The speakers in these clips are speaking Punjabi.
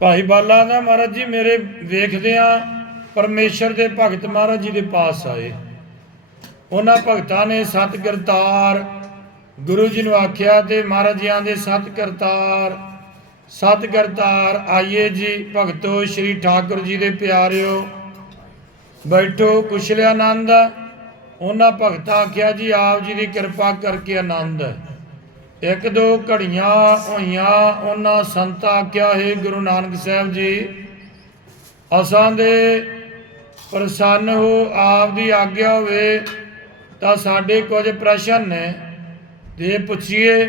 ਭਾਈ ਬਾਲਾ ਦਾ ਮਹਾਰਾਜ ਜੀ, ਮੇਰੇ ਵੇਖਦਿਆਂ ਪਰਮੇਸ਼ਰ ਦੇ ਭਗਤ ਮਹਾਰਾਜ ਜੀ ਦੇ ਪਾਸ ਆਏ। ਉਹਨਾਂ ਭਗਤਾਂ ਨੇ ਸਤ ਕਰਤਾਰ ਗੁਰੂ ਜੀ ਨੂੰ ਆਖਿਆ ਤੇ ਮਹਾਰਾਜ ਜੀ ਆਂਦੇ ਸਤ ਕਰਤਾਰ ਸਤ ਕਰਤਾਰ ਆਈਏ ਜੀ ਭਗਤੋ, ਸ੍ਰੀ ਠਾਕੁਰ ਜੀ ਦੇ ਪਿਆਰਿਓ, ਬੈਠੋ ਕੁਸ਼ਲ ਆਨੰਦ ਉਹਨਾਂ ਭਗਤਾਂ ਆਖਿਆ, ਜੀ ਆਪ ਜੀ ਦੀ ਕਿਰਪਾ ਕਰਕੇ ਆਨੰਦ ਹੈ। ਇੱਕ ਦੋ ਘੜੀਆਂ ਹੋਈਆਂ, ਉਹਨਾਂ ਸੰਤਾਂ ਆਖਿਆ ਹੈ ਗੁਰੂ ਨਾਨਕ ਸਾਹਿਬ ਜੀ, ਅਸਾਂ ਦੇ ਪ੍ਰਸੰਨ ਹੋ, ਆਪ ਦੀ ਆਗਿਆ ਹੋਵੇ, ਤਾਂ ਸਾਡੇ ਕੁਝ ਪ੍ਰਸ਼ਨ ਨੇ। ਤੇ ਪੁੱਛੀਏ,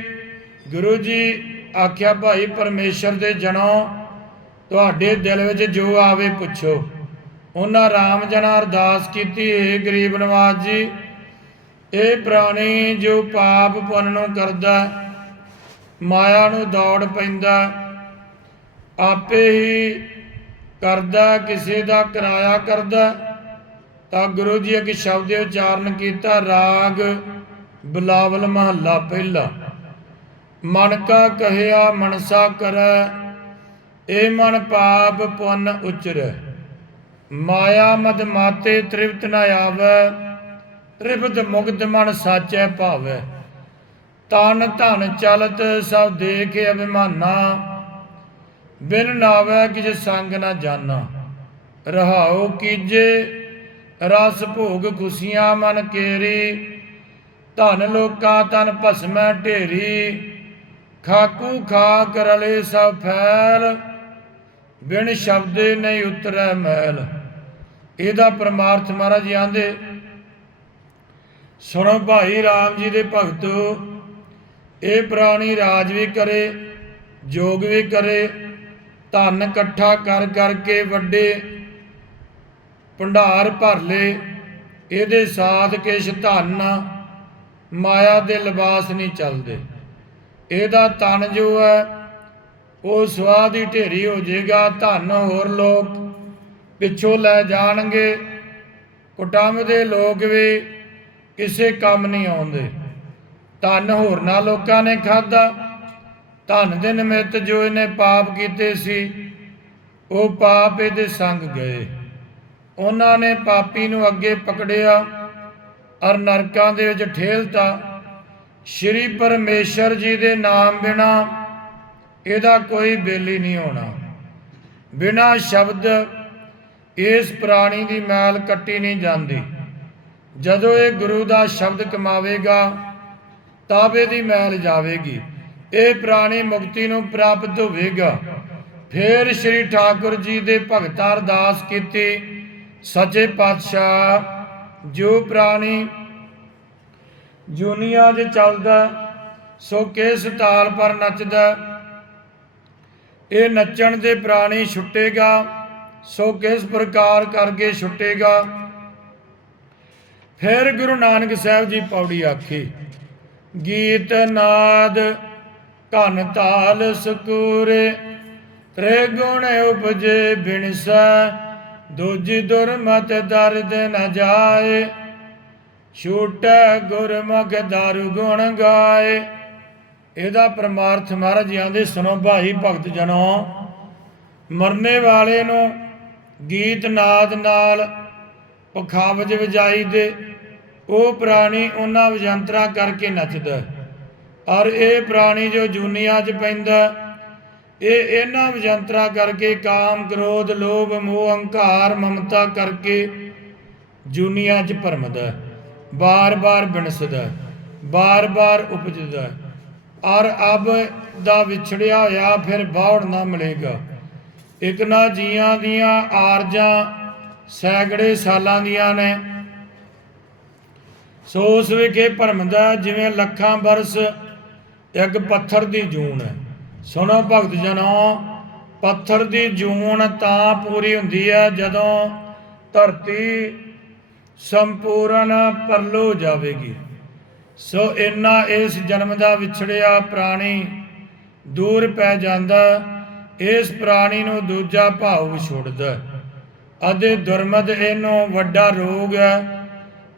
ਗੁਰੂ ਜੀ, ਆਖਿਆ, ਭਾਈ ਪਰਮੇਸ਼ਰ ਦੇ ਜਨੋ ਤੁਹਾਡੇ ਦਿਲ ਵਿੱਚ ਜੋ ਆਵੇ ਪੁੱਛੋ। ਉਹਨਾਂ ਰਾਮ ਜਨਾ ਅਰਦਾਸ ਕੀਤੀ, ਹੈ ਗਰੀਬ ਨਵਾਜ ਜੀ, ਇਹ ਪ੍ਰਾਣੀ ਜੋ ਪਾਪ ਪੁੰਨ ਨੂੰ ਕਰਦਾ ਮਾਇਆ ਨੂੰ ਦੌੜ ਪੈਂਦਾ। ਆਪੇ ਹੀ ਕਰਦਾ, ਕਿਸੇ ਦਾ ਕਿਰਾਇਆ ਕਰਦਾ। ਤਾਂ ਗੁਰੂ ਜੀ ਅੱਗੇ ਸ਼ਬਦ ਉਚਾਰਨ ਕੀਤਾ, ਰਾਗ ਬਿਲਾਵਲ ਮਹੱਲਾ ਪਹਿਲਾ। ਮਨ ਕਾ ਕਹਿਆ, ਮਨਸਾ ਕਰੈ, ਏ ਮਨ ਪਾਪ ਪੁੰਨ ਉਚਰੈ। ਮਾਇਆ ਮਦ ਮਾਤੇ ਤ੍ਰਿਪਤ ਨ ਆਵੈ, ਤ੍ਰਿਪਤ ਮੁਕਤ ਮਨ ਸਾਚੈ ਭਾਵੈ। ਤਨ ਧਨ ਚਲਤ ਸਭ ਦੇਖ ਅਭਿਮਾਨਾ, ਬਿਨ ਨਾਵੈ ਕਿਛ ਸੰਗ ਨਾ ਜਾਣਾ ਰਹਾਉ ਕੀਜੇ, ਰਸ ਭੋਗ ਖੁਸ਼ੀਆਂ ਮਨ ਕੇਰੀ, ਧਨ ਲੋਕਾ ਤਨ ਭਸਮੈ ਢੇਰੀ, ਖਾਕੂ ਖਾਕ ਰਲੇ ਸਭ ਫੈਲ, ਬਿਨ ਸ਼ਬਦੇ ਨਹੀਂ ਉਤਰੈ ਮੈਲ। ਇਹਦਾ ਪਰਮਾਰਥ ਮਹਾਰਾਜ ਜੀ ਆਂਦੇ, ਸੁਣੋ ਭਾਈ ਰਾਮ ਜੀ ਦੇ ਭਗਤੋ ਇਹ ਪ੍ਰਾਣੀ ਰਾਜ ਵੀ ਕਰੇ, ਜੋਗ ਵੀ ਕਰੇ, ਧਨ ਇਕੱਠਾ ਕਰ ਕਰਕੇ ਵੱਡੇ ਭੰਡਾਰ ਭਰ ਲੇ, ਇਹਦੇ ਸਾਥ ਕਿਛ ਧਨ, ਮਾਇਆ ਦੇ ਲਿਬਾਸ ਨਹੀਂ ਚੱਲਦੇ। ਇਹਦਾ ਤਨ ਜੋ ਹੈ, ਉਹ ਸਵਾਦ ਦੀ ਢੇਰੀ ਹੋ ਜਾਏਗਾ ਧਨ ਹੋਰ ਲੋਕ ਪਿੱਛੋਂ ਲੈ ਜਾਣਗੇ। ਕੁਟੰਬ ਦੇ ਲੋਕ ਵੀ ਕਿਸੇ ਕੰਮ ਨਹੀਂ ਆਉਂਦੇ। ਧਨ ਹੋਰਨਾਂ ਲੋਕਾਂ ਨੇ ਖਾਦਾ ਧਨ ਦੇ ਨਿਮਿਤ ਜੋ ਇਹਨੇ ਪਾਪ ਕੀਤੇ ਸੀ, ਉਹ ਪਾਪ ਇਹਦੇ ਸੰਗ ਗਏ। ਉਹਨਾਂ ਨੇ ਪਾਪੀ ਨੂੰ ਅੱਗੇ ਪਕੜਿਆ ਔਰ ਨਰਕਾਂ ਦੇ ਵਿੱਚ ਠੇਲਤਾ। ਸ਼੍ਰੀ ਪਰਮੇਸ਼ਰ ਜੀ ਦੇ ਨਾਮ ਬਿਨਾ ਇਹਦਾ ਕੋਈ ਬੇਲੀ ਨਹੀਂ ਹੋਣਾ। ਬਿਨਾ ਸ਼ਬਦ ਇਸ ਪ੍ਰਾਣੀ ਦੀ ਮੈਲ ਕੱਟੀ ਨਹੀਂ ਜਾਂਦੀ। ਜਦੋਂ ਇਹ ਗੁਰੂ ਦਾ ਸ਼ਬਦ ਕਮਾਵੇਗਾ ਤਾਬੇ ਦੀ ਮੈਲ ਜਾਵੇਗੀ। ਇਹ ਪ੍ਰਾਣੀ ਮੁਕਤੀ ਨੂੰ ਪ੍ਰਾਪਤ ਹੋਵੇਗਾ। ਫਿਰ ਸ੍ਰੀ ਠਾਕੁਰ ਜੀ ਦੇ ਭਗਤਾਂ ਅਰਦਾਸ ਕੀਤੀ, ਸੱਚੇ ਪਾਤਸ਼ਾਹ, ਜੋ ਪ੍ਰਾਣੀ ਜੁਨੀਆਂ 'ਚ ਚੱਲਦਾ, ਸੋ ਕਿਸ ਤਾਲ ਪਰ ਨੱਚਦਾ? ਇਹ ਨੱਚਣ ਦੇ ਪ੍ਰਾਣੀ ਛੁੱਟੇਗਾ, ਸੋ ਕਿਸ ਪ੍ਰਕਾਰ ਕਰਕੇ ਛੁੱਟੇਗਾ? ਫਿਰ ਗੁਰੂ ਨਾਨਕ ਸਾਹਿਬ ਜੀ ਪੌੜੀ ਆਖੀ ਗੀਤ ਨਾਦ, ਘਨ ਤਾਲ ਸਕੂਰੇ ਤ੍ਰੇ ਗੁਣ ਉਪਜੇ ਬਿਨਸੈ ਦੂਜੀ ਦੁਰਮਤ ਦਰਦ ਨ ਜਾਏ। ਛੂਟੈ ਗੁਰਮੁਖ ਦਾਰੂ ਗੁਣ ਗਾਏ। ਇਹਦਾ ਪਰਮਾਰਥ ਮਹਾਰਾਜ ਜੀ ਆਂਦੇ, ਸੁਣੋ ਭਾਈ ਭਗਤ ਜਨੋ, ਮਰਨੇ ਵਾਲੇ ਨੂੰ ਗੀਤ ਨਾਦ ਨਾਲ ਪਖਾਵਜ ਵਜਾਈ ਦੇ ਉਹ ਪ੍ਰਾਣੀ ਉਹਨਾਂ ਵਿਜੰਤਰਾ ਕਰਕੇ ਨੱਚਦਾ। ਔਰ ਇਹ ਪ੍ਰਾਣੀ ਜੋ ਜੁਨੀਆਂ 'ਚ ਪੈਂਦਾ, ਇਹ ਇਹਨਾਂ ਵਿਜੰਤਰਾ ਕਰਕੇ ਕਾਮ, ਕ੍ਰੋਧ, ਲੋਭ, ਮੋਹ, ਹੰਕਾਰ, ਮਮਤਾ ਕਰਕੇ ਜੁਨੀਆਂ 'ਚ ਭਰਮਦਾ। ਬਾਰ-ਬਾਰ ਬਿਨਸਦਾ, ਬਾਰ-ਬਾਰ ਉਪਜਦਾ। ਔਰ ਅਬ ਦਾ ਵਿਛੜਿਆ ਹੋਇਆ ਫਿਰ ਬਾਉੜ ਨਾ ਮਿਲੇਗਾ। ਇੱਕ ਨਾ ਜੀਆਂ ਦੀਆਂ ਆਰਜਾਂ ਸੈਂਕੜੇ ਸਾਲਾਂ ਦੀਆਂ ਨੇ ਸੋ ਉਸ ਵਿਖੇ ਭਰਮਦਾ ਜਿਵੇਂ ਲੱਖਾਂ ਬਰਸ ਇੱਕ ਪੱਥਰ ਦੀ ਜੂਨ ਹੈ। ਸੁਣੋ ਭਗਤ ਜਨੋ, ਪੱਥਰ ਦੀ ਜੂਨ ਤਾਂ ਪੂਰੀ ਹੁੰਦੀ ਹੈ ਜਦੋਂ ਧਰਤੀ ਸੰਪੂਰਨ ਪਰਲੋ ਜਾਵੇਗੀ। ਸੋ ਇੰਨਾ ਇਸ ਜਨਮ ਦਾ ਵਿਛੜਿਆ ਪ੍ਰਾਣੀ ਦੂਰ ਪੈ ਜਾਂਦਾ, ਇਸ ਪ੍ਰਾਣੀ ਨੂੰ ਦੂਜਾ ਭਾਵ ਵਿਛੋੜਦਾ ਅਦੇ ਦੁਰਮਦ ਇਹਨੂੰ ਵੱਡਾ ਰੋਗ ਹੈ।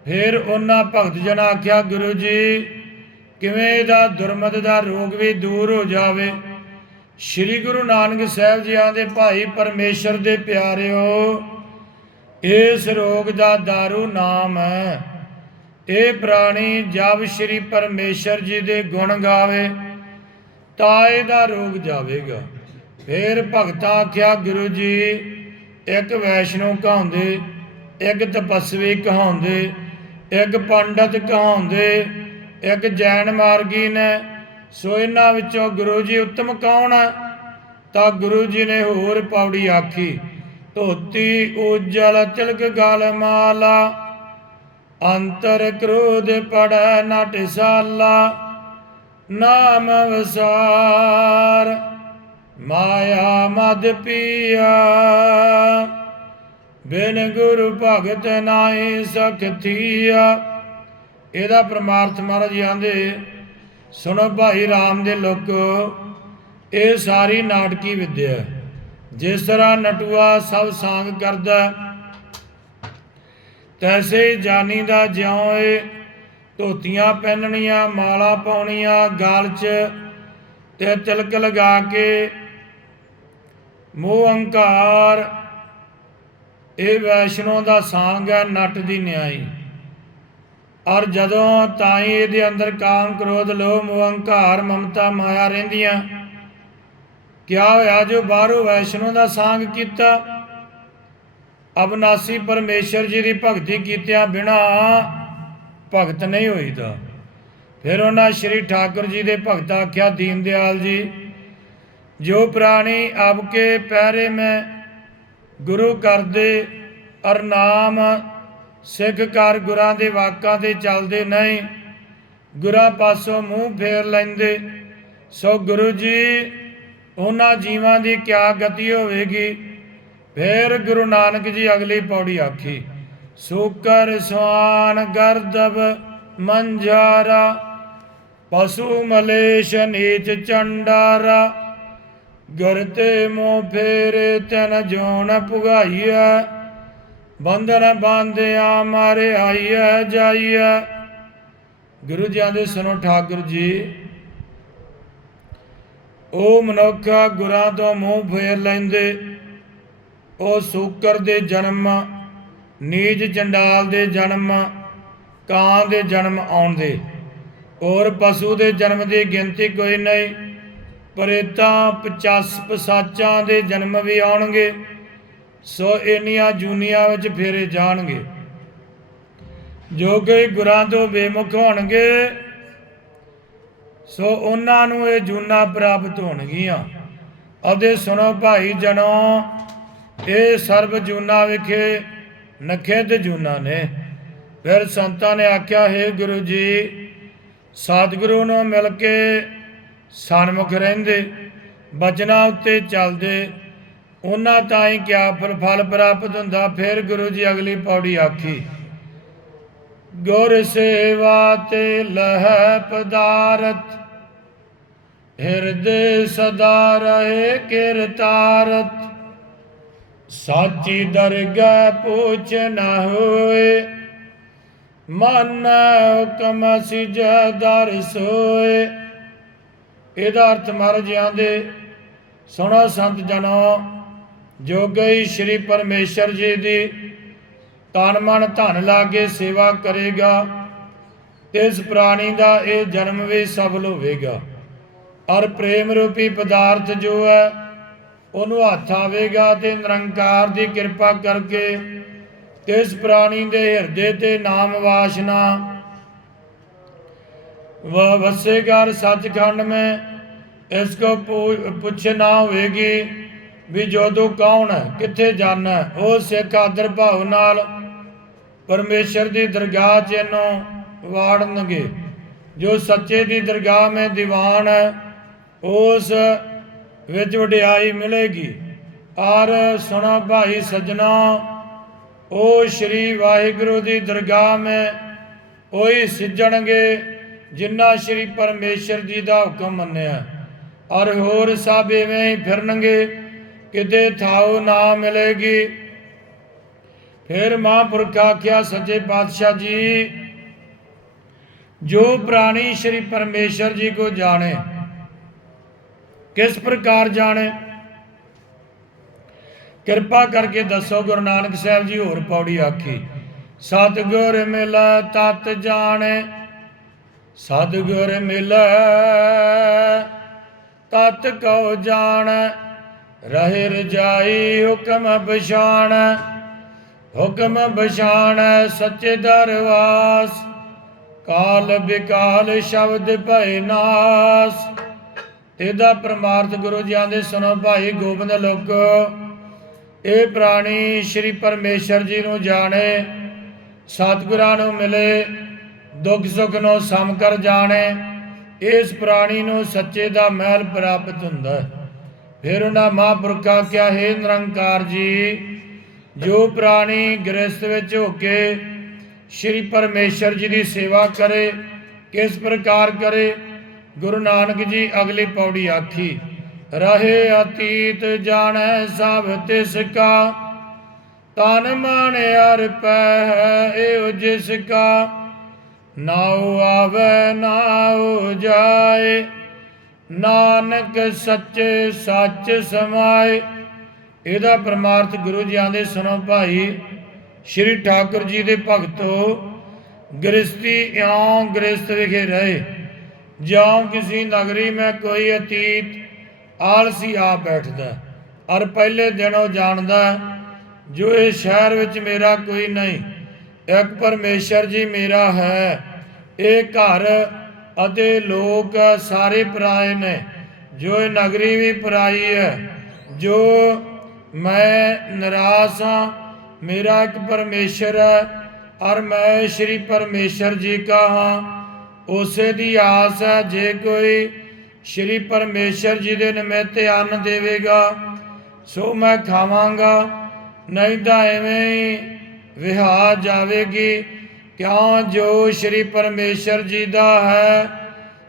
ਫਿਰ ਉਹਨਾਂ ਭਗਤ ਜਨ ਆਖਿਆ, ਗੁਰੂ ਜੀ, ਕਿਵੇਂ ਇਹਦਾ ਦੁਰਮਤ ਦਾ ਰੋਗ ਵੀ ਦੂਰ ਹੋ ਜਾਵੇ? ਸ੍ਰੀ ਗੁਰੂ ਨਾਨਕ ਸਾਹਿਬ ਜੀਆਂ ਦੇ ਭਾਈ ਪਰਮੇਸ਼ਰ ਦੇ ਪਿਆਰਿਓ, ਇਸ ਰੋਗ ਦਾ दारू ਨਾਮ ਹੈ। ਇਹ ਪ੍ਰਾਣੀ ਜਬ ਸ੍ਰੀ ਪਰਮੇਸ਼ਰ ਜੀ ਦੇ ਗੁਣ ਗਾਵੇ, ਤਾਂ ਇਹਦਾ ਰੋਗ ਜਾਵੇਗਾ। ਫਿਰ ਭਗਤਾ ਆਖਿਆ, ਗੁਰੂ ਜੀ, ਇੱਕ ਵੈਸ਼ਨੋ ਕਹਾਉਂਦੇ, ਇੱਕ ਤਪਸਵੀ ਕਹਾਉਂਦੇ ਇੱਕ ਪੰਡਤ ਕਹਾਉਂਦੇ, ਇੱਕ ਜੈਨ ਮਾਰਗੀ ਨੇ, ਸੋ ਇਹਨਾਂ ਵਿੱਚੋਂ ਗੁਰੂ ਜੀ ਉੱਤਮ ਕੌਣ ਹੈ? ਤਾਂ ਗੁਰੂ ਜੀ ਨੇ ਹੋਰ ਪੌੜੀ ਆਖੀ, ਧੋਤੀ, ਉਜਲ, ਤਿਲਕ ਗਲ ਮਾਲਾ, ਅੰਤਰ ਕ੍ਰੋਧ ਪੜੈ ਨਟਸਾਲਾ ਨਾਮ ਵਸਾਰ, ਮਾਇਆ ਮਦ ਪੀਆ। ਬਿਨ ਗੁਰ ਭਗਤ ਨਾਹੀ ਸਖਥੀਆ ਇਹਦਾ ਪ੍ਰਮਾਰਥ ਮਹਾਰਾਜ ਜੀ ਆਂਦੇ, ਸੁਣੋ ਭਾਈ ਰਾਮ ਦੇ ਲੋਕੋ, ਇਹ ਸਾਰੀ ਨਾਟਕੀ ਵਿਦਿਆ ਜਿਸ ਤਰ੍ਹਾਂ ਨਟੂਆ ਸਭ ਸਾਂਗ ਕਰਦਾ ਤੈਸੇ ਜਾਨੀ ਦਾ ਜਿਉਂ ਏ, ਧੋਤੀਆਂ ਪਹਿਨਣੀਆਂ, ਮਾਲਾ ਪਾਉਣੀਆਂ, ਗਾਲ 'ਚ ਤੇ ਤਿਲਕ ਲਗਾ ਕੇ ਮੋਹ ਅਹੰਕਾਰ ਇਹ ਵੈਸ਼ਨੋ ਦਾ ਸਾਂਗ ਹੈ ਨਟ ਦੀ ਨਿਆਈ। ਔਰ ਜਦੋਂ ਤਾਈ ਇਹਦੇ ਅੰਦਰ ਕਾਮ ਕ੍ਰੋਧ, ਲੋਭ ਮੋਹ ਅਹੰਕਾਰ, ਮਮਤਾ, ਮਾਇਆ ਰਹਿੰਦੀਆਂ, ਕਿਆ ਹੋਇਆ ਜੋ ਬਾਹਰੋਂ ਵੈਸ਼ਨੋ ਦਾ ਸਾਂਗ ਕੀਤਾ? ਅਬਨਾਸੀ ਪਰਮੇਸ਼ਰ ਜੀ ਦੀ ਭਗਤੀ ਕੀਤਿਆਂ ਬਿਨਾ ਭਗਤ ਨਹੀਂ ਹੋਈਦਾ। ਫਿਰ ਉਹਨਾਂ ਸ਼੍ਰੀ ਠਾਕੁਰ ਜੀ ਦੇ ਭਗਤ ਆਖਿਆ, ਦੀਨ ਦਿਆਲ ਜੀ, ਜੋ ਪ੍ਰਾਣੀ ਆਪਕੇ ਪਹਿਰੇ ਮੈਂ ਗੁਰੂ ਕਰਦੇ ਅਰ ਨਾਮ ਸਿੱਖ ਕਰ ਗੁਰਾਂ ਦੇ ਵਾਕਾਂ ਤੇ ਚੱਲਦੇ ਨਹੀਂ। ਗੁਰਾਂ ਪਾਸੋਂ ਮੂੰਹ ਫੇਰ ਲੈਂਦੇ। ਸੋ ਗੁਰੂ ਜੀ, ਉਹਨਾਂ ਜੀਵਾਂ ਦੀ ਕਿਆ ਗਤੀ ਹੋਵੇਗੀ? ਫਿਰ ਗੁਰੂ ਨਾਨਕ ਜੀ ਅਗਲੀ ਪੌੜੀ ਆਖੀ, ਸੂਕਰ ਸਵਾਨ ਗਰਦਬ ਮੰਝਾਰਾ, ਪਸ਼ੂ ਮਲੇਸ਼ ਨੀਚ ਚੰਡਾਰਾ ਗੁਰ ਤੇ ਮੋ ਫੇਰੇ ਤਨ ਜੋਨ ਪੁਗਾਈਐ। ਬੰਧਨ ਬਾਂਧਿਆ ਮਾਰੇ ਆਈਐ, ਜਾਈਐ। ਗੁਰੂ ਜੀ ਆਂਦੇ ਸੁਨੋ ਠਾਕੁਰ ਜੀ ਉਹ ਮਨੁੱਖ ਗੁਰਾਂ ਤੋਂ ਮੂੰਹ ਫੇਰ ਲੈਂਦੇ ਉਹ ਸੂਕਰ ਦੇ ਜਨਮ, ਨੀਜ ਚੰਡਾਲ ਦੇ ਜਨਮ, ਕਾਂ ਦੇ ਜਨਮ ਆਉਣ ਦੇ ਔਰ ਪਸ਼ੂ ਦੇ ਜਨਮ ਦੀ ਗਿਣਤੀ ਕੋਈ ਨਹੀਂ। ਪ੍ਰੇਤਾਂ 50 ਪਸਾਚਾਂ ਦੇ ਜਨਮ ਵੀ ਆਉਣਗੇ, ਸੋ ਇੰਨੀਆਂ ਜੂਨੀਆਂ ਵਿੱਚ ਫੇਰੇ ਜਾਣਗੇ। ਜੋ ਕਿ ਗੁਰਾਂ ਤੋਂ ਬੇਮੁਖ ਹੋਣਗੇ, ਸੋ ਉਹਨਾਂ ਨੂੰ ਇਹ ਜੂਨਾ ਪ੍ਰਾਪਤ ਹੋਣਗੀਆਂ। ਅਦੇ ਸੁਣੋ ਭਾਈ ਜਨੋ ਇਹ ਸਰਬ ਜੂਨਾ ਵਿਖੇ ਨਖੇਦ ਜੂਨਾ ਨੇ। ਫਿਰ ਸੰਤਾਂ ਨੇ ਆਖਿਆ, ਹੈ ਗੁਰੂ ਜੀ, ਸਤਿਗੁਰੂ ਨੂੰ ਮਿਲ ਕੇ ਸਨਮੁਖ ਰਹਿੰਦੇ, ਬਚਨਾਂ ਉੱਤੇ ਚੱਲਦੇ, ਉਹਨਾਂ ਤਾਂ ਹੀ ਕਿਆ ਫਲ ਫਲ ਪ੍ਰਾਪਤ ਹੁੰਦਾ, ਫਿਰ ਗੁਰੂ ਜੀ ਅਗਲੀ ਪੌੜੀ ਆਖੀ, ਗੁਰ ਸੇਵਾ ਤੇ ਲਹਿ ਪਦਾਰਥ ਹਿਰਦੇ ਸਦਾ ਰਹੇ ਕਿਰਤਾਰਥ ਸਾਚੀ ਦਰਗਾਹ ਪੁੱਛ ਨਾ ਹੋਏ, ਮਨ ਹੁਕਮ ਸਿਜਦਰ ਸੋਏ। ਇਹਦਾ ਅਰਥ ਮਹਾਰਾਜ ਆਂਦੇ ਸੁਣੋ ਸੰਤ ਜਨੋ ਜੋ ਗਈ ਸ਼੍ਰੀ ਪਰਮੇਸ਼ਰ ਜੀ ਦੀ ਤਨ ਮਨ ਧਨ ਲਾ ਕੇ ਸੇਵਾ ਕਰੇਗਾ ਇਸ ਪ੍ਰਾਣੀ ਦਾ ਇਹ ਜਨਮ ਵੀ ਸਫਲ ਹੋਵੇਗਾ। ਔਰ ਪ੍ਰੇਮ ਰੂਪੀ ਪਦਾਰਥ ਜੋ ਹੈ, ਉਹਨੂੰ ਹੱਥ ਆਵੇਗਾ ਤੇ ਨਿਰੰਕਾਰ ਦੀ ਕਿਰਪਾ ਕਰਕੇ ਇਸ ਪ੍ਰਾਣੀ ਦੇ ਹਿਰਦੇ ਤੇ ਨਾਮ ਵਾਸ਼ਨਾ ਵ ਵਸੇਗਰ ਸੱਚਖੰਡ ਮੈਂ, ਇਸ ਕੋ ਪੁੱਛ ਨਾ ਹੋਵੇਗੀ ਵੀ ਜੋਦੂ ਕੌਣ ਹੈ, ਕਿੱਥੇ ਜਾਣਾ ਉਹ ਸਿੱਖ ਆਦਰ ਭਾਵ ਨਾਲ ਪਰਮੇਸ਼ਰ ਦੀ ਦਰਗਾਹ 'ਚ ਇਹਨੂੰ ਵਾੜਨਗੇ। ਜੋ ਸੱਚੇ ਦੀ ਦਰਗਾਹ ਮੈਂ ਦੀਵਾਨ ਹੈ, ਉਸ ਵਿੱਚ ਵਡਿਆਈ ਮਿਲੇਗੀ। ਔਰ ਸੁਣਾ ਭਾਈ ਸਜਣਾ, ਉਹ ਸ਼੍ਰੀ ਵਾਹਿਗੁਰੂ ਦੀ ਦਰਗਾਹ ਮੈਂ ਉਹੀ ਸਿੱਜਣਗੇ ਜਿਨ੍ਹਾਂ ਸ਼੍ਰੀ ਪਰਮੇਸ਼ਰ ਜੀ ਦਾ ਹੁਕਮ ਮੰਨਿਆ ਔਰ ਹੋਰ ਸਭ ਐਵੇਂ ਹੀ ਫਿਰਨਗੇ, ਕਿਤੇ ਥਾਉ ਨਾ ਮਿਲੇਗੀ। ਫਿਰ ਮਹਾਂਪੁਰਖ ਆਖਿਆ, ਸੱਚੇ ਪਾਤਸ਼ਾਹ ਜੀ, ਜੋ ਪ੍ਰਾਣੀ ਸ਼੍ਰੀ ਪਰਮੇਸ਼ਰ ਜੀ ਕੋ ਜਾਣੇ, ਕਿਸ ਪ੍ਰਕਾਰ ਜਾਣੇ? ਕਿਰਪਾ ਕਰਕੇ ਦੱਸੋ ਗੁਰੂ ਨਾਨਕ ਸਾਹਿਬ ਜੀ, ਹੋਰ ਪੌੜੀ ਆਖੀ, ਸਤਿਗੁਰ ਮਿਲੈ ਤਤ ਜਾਣੇ। ਸਤਿਗੁਰ ਮਿਲੈ, ਤਤ ਕਉ ਜਾਣ, ਰਹੇ ਰਜਾਈ ਹੁਕਮ ਬਸ਼ਾਣ ਹੁਕਮ ਬਸ਼ਾਣ ਸੱਚੇ ਦਰਵਾਸ, ਕਾਲ ਬਿਕਾਲ ਸ਼ਬਦ ਭੈ ਨਾਸ। ਇਹਦਾ ਪ੍ਰਮਾਰਥ ਗੁਰੂ ਜੀ ਆਂਦੇ, ਸੁਣੋ ਭਾਈ ਗੋਬਿੰਦ ਲੋਕ ਇਹ ਪ੍ਰਾਣੀ ਸ਼੍ਰੀ ਪਰਮੇਸ਼ਰ ਜੀ ਨੂੰ ਜਾਣੇ, ਸਤਿਗੁਰਾਂ ਨੂੰ ਮਿਲੇ। ਦੁੱਖ ਸੁੱਖ ਨੂੰ ਸਮ ਕਰ ਜਾਣੇ, ਇਸ ਪ੍ਰਾਣੀ ਨੂੰ ਸੱਚੇ ਦਾ ਮਹਿਲ ਪ੍ਰਾਪਤ ਹੁੰਦਾ ਹੈ। ਫਿਰ ਉਹਨਾਂ ਮਹਾਂਪੁਰਖਾਂ ਕਿਹਾ, ਹੈ ਨਿਰੰਕਾਰ ਜੀ, ਜੋ ਪ੍ਰਾਣੀ ਗ੍ਰਸਥ ਵਿੱਚ ਹੋ ਕੇ ਸ਼੍ਰੀ ਪਰਮੇਸ਼ਰ ਜੀ ਦੀ ਸੇਵਾ ਕਰੇ, ਕਿਸ ਪ੍ਰਕਾਰ ਕਰੇ? ਗੁਰੂ ਨਾਨਕ ਜੀ ਅਗਲੀ ਪੌੜੀ ਆਖੀ, ਰਹੇ ਅਤੀਤ ਜਾਣੈ ਸਭ ਤਿਸ ਕਾ, ਤਨ ਮਨ ਅਰਪੈ ਏਉ ਜਿਸ ਕਾ ਨਾਉ ਆਵੇ, ਨਾਉ ਜਾਏ। ਨਾਨਕ ਸੱਚੇ ਸੱਚ ਸਮਾਏ। ਇਹਦਾ ਪ੍ਰਮਾਰਥ ਗੁਰੂ ਜੀ ਆਂਦੇ ਸੁਣੋ ਭਾਈ, ਸ਼੍ਰੀ ਠਾਕੁਰ ਜੀ ਦੇ ਭਗਤੋ ਗ੍ਰਸਤੀ ਇਉਂ ਗ੍ਰਸਤ ਵਿਖੇ ਰਹੇ। ਜਾਂ ਕਿਸੇ ਨਗਰੀ ਮੈਂ ਕੋਈ ਅਤੀਤ, ਆਲਸੀ ਆ ਬੈਠਦਾ। ਔਰ ਪਹਿਲੇ ਦਿਨ ਉਹ ਜਾਣਦਾ, ਜੋ ਇਹ ਸ਼ਹਿਰ ਵਿੱਚ ਮੇਰਾ ਕੋਈ ਨਹੀਂ। ਇੱਕ ਪਰਮੇਸ਼ਰ ਜੀ ਮੇਰਾ ਹੈ। ਇਹ ਘਰ ਅਤੇ ਲੋਕ ਸਾਰੇ ਪਰਾਏ ਨੇ। ਜੋ ਇਹ ਨਗਰੀ ਵੀ ਪਰਾਈ ਹੈ। ਜੋ ਮੈਂ ਨਿਰਾਸ਼ ਹਾਂ, ਮੇਰਾ ਇੱਕ ਪਰਮੇਸ਼ਰ ਹੈ ਔਰ ਮੈਂ ਸ਼੍ਰੀ ਪਰਮੇਸ਼ਰ ਜੀ ਕਾ ਹਾਂ। ਉਸੇ ਦੀ ਆਸ ਹੈ, ਜੇ ਕੋਈ ਸ਼੍ਰੀ ਪਰਮੇਸ਼ਰ ਜੀ ਦੇ ਨਿਮਿਤ ਅੰਨ ਦੇਵੇਗਾ, ਸੋ ਮੈਂ ਖਾਵਾਂਗਾ। ਨਹੀਂ ਤਾਂ ਐਵੇਂ ਹੀ ਵਿਹਾ ਜਾਵੇਗੀ। ਕਿਉਂ? ਜੋ ਸ਼੍ਰੀ ਪਰਮੇਸ਼ਰ ਜੀ ਦਾ ਹੈ,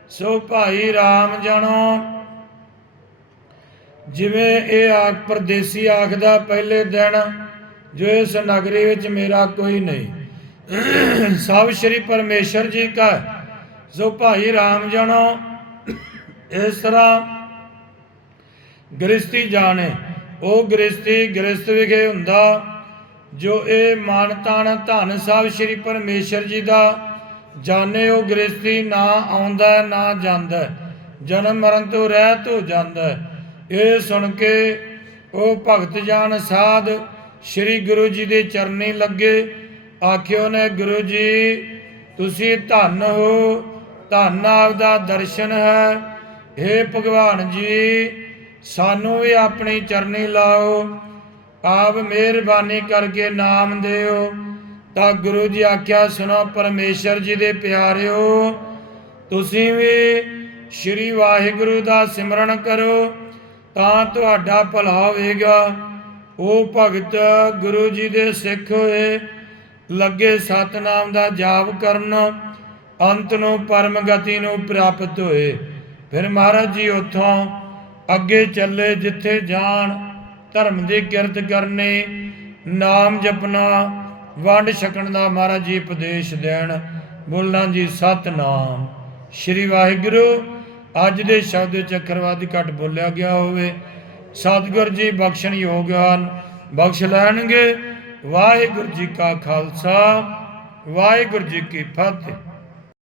ਸੋ ਭਾਈ RAM ਜਣੋ। ਜਿਵੇਂ ਇਹ ਆਖ, ਪਰਦੇਸੀ ਆਖਦਾ, ਪਹਿਲੇ ਦਿਨ ਜੋ ਇਸ ਨਗਰੀ ਵਿੱਚ ਮੇਰਾ ਕੋਈ ਨਹੀਂ। ਸਭ ਸ਼੍ਰੀ ਪਰਮੇਸ਼ਰ ਜੀ ਕਾ ਹੈ। ਸੋ ਭਾਈ RAM ਜਣੋ। ਇਸ ਤਰ੍ਹਾਂ ਗ੍ਰਸਤੀ ਜਾਣੇ। ਉਹ ਗ੍ਰਸਤੀ ਗ੍ਰਸਤ ਵਿਖੇ ਹੁੰਦਾ। ਜੋ ਇਹ ਮਾਨ ਤਾਣ ਧੰਨ ਸਾਹਿਬ ਸ਼੍ਰੀ ਪਰਮੇਸ਼ਰ ਜੀ ਦਾ ਜਾਣੇ ਉਹ ਗ੍ਰਸਤੀ ਨਾ ਆਉਂਦਾ, ਨਾ ਜਾਂਦਾ, ਜਨਮ ਮਰਨ ਤੋਂ ਰਹਿਤ ਹੋ ਜਾਂਦਾ। ਇਹ ਸੁਣ ਕੇ ਉਹ ਭਗਤ ਜਾਨ ਸਾਧ ਸ਼੍ਰੀ ਗੁਰੂ ਜੀ ਦੇ ਚਰਨੀ ਲੱਗੇ। ਆਖਿਓ ਨੇ, ਗੁਰੂ ਜੀ, ਤੁਸੀਂ ਧੰਨ ਹੋ, ਧੰਨ ਆਪਦਾ ਦਰਸ਼ਨ ਹੈ। हे ਭਗਵਾਨ ਜੀ, ਸਾਨੂੰ ਵੀ ਆਪਣੀ ਚਰਨੀ ਲਾਓ। ਆਪ ਮਿਹਰਬਾਨੀ ਕਰਕੇ ਨਾਮ ਦਿਓ। ਤਾਂ ਗੁਰੂ ਜੀ ਆਖਿਆ, ਸੁਣੋ ਪਰਮੇਸ਼ਰ ਜੀ ਦੇ ਪਿਆਰਿਓ, ਤੁਸੀਂ ਵੀ ਸ਼੍ਰੀ ਵਾਹਿਗੁਰੂ ਦਾ ਸਿਮਰਨ ਕਰੋ, ਤਾਂ ਤੁਹਾਡਾ ਭਲਾ ਹੋਵੇਗਾ। ਉਹ ਭਗਤ ਗੁਰੂ ਜੀ ਦੇ ਸਿੱਖ ਹੋਏ, ਲੱਗੇ ਸਤਨਾਮ ਦਾ ਜਾਪ ਕਰਨ, ਅੰਤ ਨੂੰ ਪਰਮ ਗਤੀ ਨੂੰ ਪ੍ਰਾਪਤ ਹੋਏ। ਫਿਰ ਮਹਾਰਾਜ ਜੀ ਉੱਥੋਂ ਅੱਗੇ ਚੱਲੇ, ਜਿੱਥੇ ਜਾਣ ਧਰਮ ਦੀ ਕਿਰਤ ਕਰਨੀ, ਨਾਮ ਜਪਣਾ, ਵੰਡ ਛਕਣ ਦਾ ਮਹਾਰਾਜ ਜੀ ਉਪਦੇਸ਼ ਦੇਣ। ਬੋਲਾਂ ਜੀ, ਸਤਨਾਮ। ਸ਼੍ਰੀ ਵਾਹਿਗੁਰੂ, ਅੱਜ ਦੇ ਸ਼ਬਦ ਚੱਕਰਵਾਦੀ ਘਟ ਬੋਲਿਆ ਗਿਆ ਹੋਵੇ। ਸਤਿਗੁਰ ਜੀ ਬਖਸ਼ਣ ਯੋਗ ਹਨ, ਬਖਸ਼ ਲੈਣਗੇ। ਵਾਹਿਗੁਰੂ ਜੀ ਕਾ ਖਾਲਸਾ, ਵਾਹਿਗੁਰੂ ਜੀ ਕੀ ਫਤਿਹ।